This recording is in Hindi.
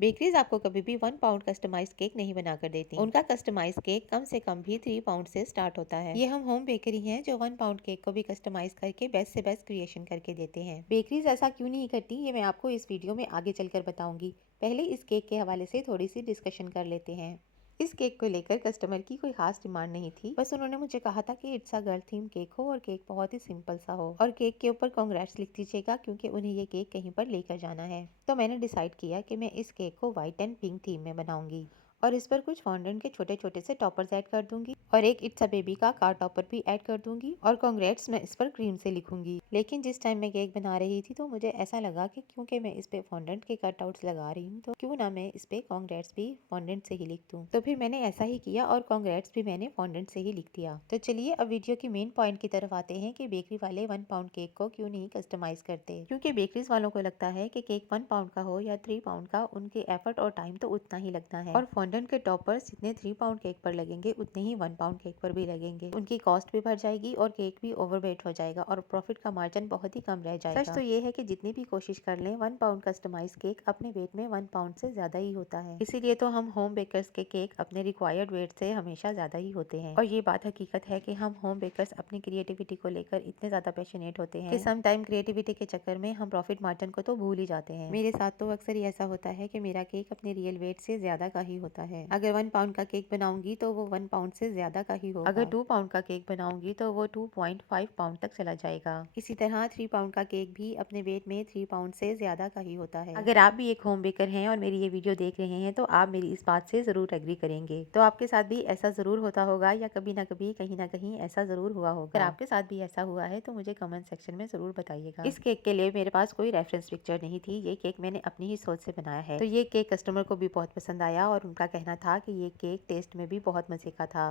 बेकरीज आपको कभी भी 1 पाउंड कस्टमाइज्ड केक नहीं बनाकर देती। उनका कस्टमाइज्ड केक कम से कम भी 3 पाउंड से स्टार्ट होता है। ये हम होम बेकरी हैं जो 1 पाउंड केक को भी कस्टमाइज करके बेस्ट से बेस्ट क्रिएशन करके देते हैं। बेकरीज ऐसा क्यों नहीं करती ये मैं आपको इस वीडियो में आगे चलकर बताऊंगी। पहले इस केक के हवाले से थोड़ी सी डिस्कशन कर लेते हैं। इस केक को लेकर कस्टमर की कोई खास डिमांड नहीं थी, बस उन्होंने मुझे कहा था कि it's a girl theme cake हो और केक बहुत ही सिंपल सा हो और केक के ऊपर कांग्रेट्स लिख दीजिएगा क्योंकि उन्हें ये केक कहीं पर लेकर जाना है। तो मैंने डिसाइड किया कि मैं इस केक को व्हाइट एंड पिंक थीम में बनाऊंगी और इस पर कुछ फॉन्डेंट के छोटे छोटे से टॉपर्स ऐड कर दूंगी और एक इट्स अ बेबी का कार टॉपर भी ऐड कर दूंगी और कांग्रेट्स मैं इस पर क्रीम से लिखूंगी। लेकिन जिस टाइम मैं केक बना रही थी तो मुझे ऐसा लगा कि क्योंकि मैं इस पे फॉन्डेंट के कटआउट्स लगा रही हूँ तो क्यों ना मैं इस पे कांग्रेट्स भी फॉन्डेंट से ही लिख दूँ। तो फिर मैंने ऐसा ही किया और कांग्रेट्स भी मैंने फॉन्डेंट से ही लिख दिया। तो चलिए अब वीडियो की मेन पॉइंट की तरफ आते हैं कि बेकरी वाले 1 पाउंड केक को क्यों नहीं कस्टमाइज करते। क्योंकि बेकरीज वालों को लगता है कि केक 1 पाउंड का हो या 3 पाउंड का, उनके एफर्ट और टाइम तो उतना ही लगता है और फॉन्डेंट के टॉपर्स जितने 3 पाउंड केक पर लगेंगे उतने ही 1 पाउंड केक पर भी लगेंगे। उनकी कॉस्ट भी बढ़ जाएगी और केक भी ओवरवेट हो जाएगा और प्रॉफिट का मार्जिन बहुत ही कम रह जाएगा। सच तो ये है कि जितनी भी कोशिश कर लें 1 पाउंड कस्टमाइज केक अपने वेट में 1 पाउंड से ज्यादा ही होता है। इसीलिए तो हम होम बेकर्स के केक अपने रिक्वायर्ड वेट से हमेशा ज्यादा ही होते हैं। और ये बात हकीकत है कि हम होम बेकर्स अपनी क्रिएटिविटी को लेकर इतने ज्यादा पैशनेट होते हैं कि सम टाइम क्रिएटिविटी के चक्कर में हम प्रॉफिट मार्जिन को तो भूल ही जाते हैं। मेरे साथ तो अक्सर ही ऐसा होता है कि मेरा केक अपने रियल वेट से ज्यादा का ही होता है। अगर 1 पाउंड का केक बनाऊंगी तो वो 1 पाउंड से ज्यादा का ही होगा। अगर 2 पाउंड का केक बनाऊंगी तो वो 2.5 पाउंड तक चला जाएगा। इसी तरह 3 पाउंड का केक भी अपने वेट में 3 पाउंड से ज्यादा का ही होता है। अगर आप भी एक होम बेकर हैं और मेरी ये वीडियो देख रहे हैं तो आप मेरी इस बात से जरूर एग्री करेंगे। तो आपके साथ भी ऐसा जरूर होता होगा या कभी ना कभी कहीं ना कहीं ऐसा जरूर हुआ होगा। अगर आपके साथ भी ऐसा हुआ है तो मुझे कमेंट सेक्शन में जरूर बताइएगा। इस केक के लिए मेरे पास कोई रेफरेंस पिक्चर नहीं थी, ये केक मैंने अपनी ही सोच से बनाया है। तो ये केक कस्टमर को भी बहुत पसंद आया और उनका कहना था कि ये केक टेस्ट में भी बहुत मजे का था।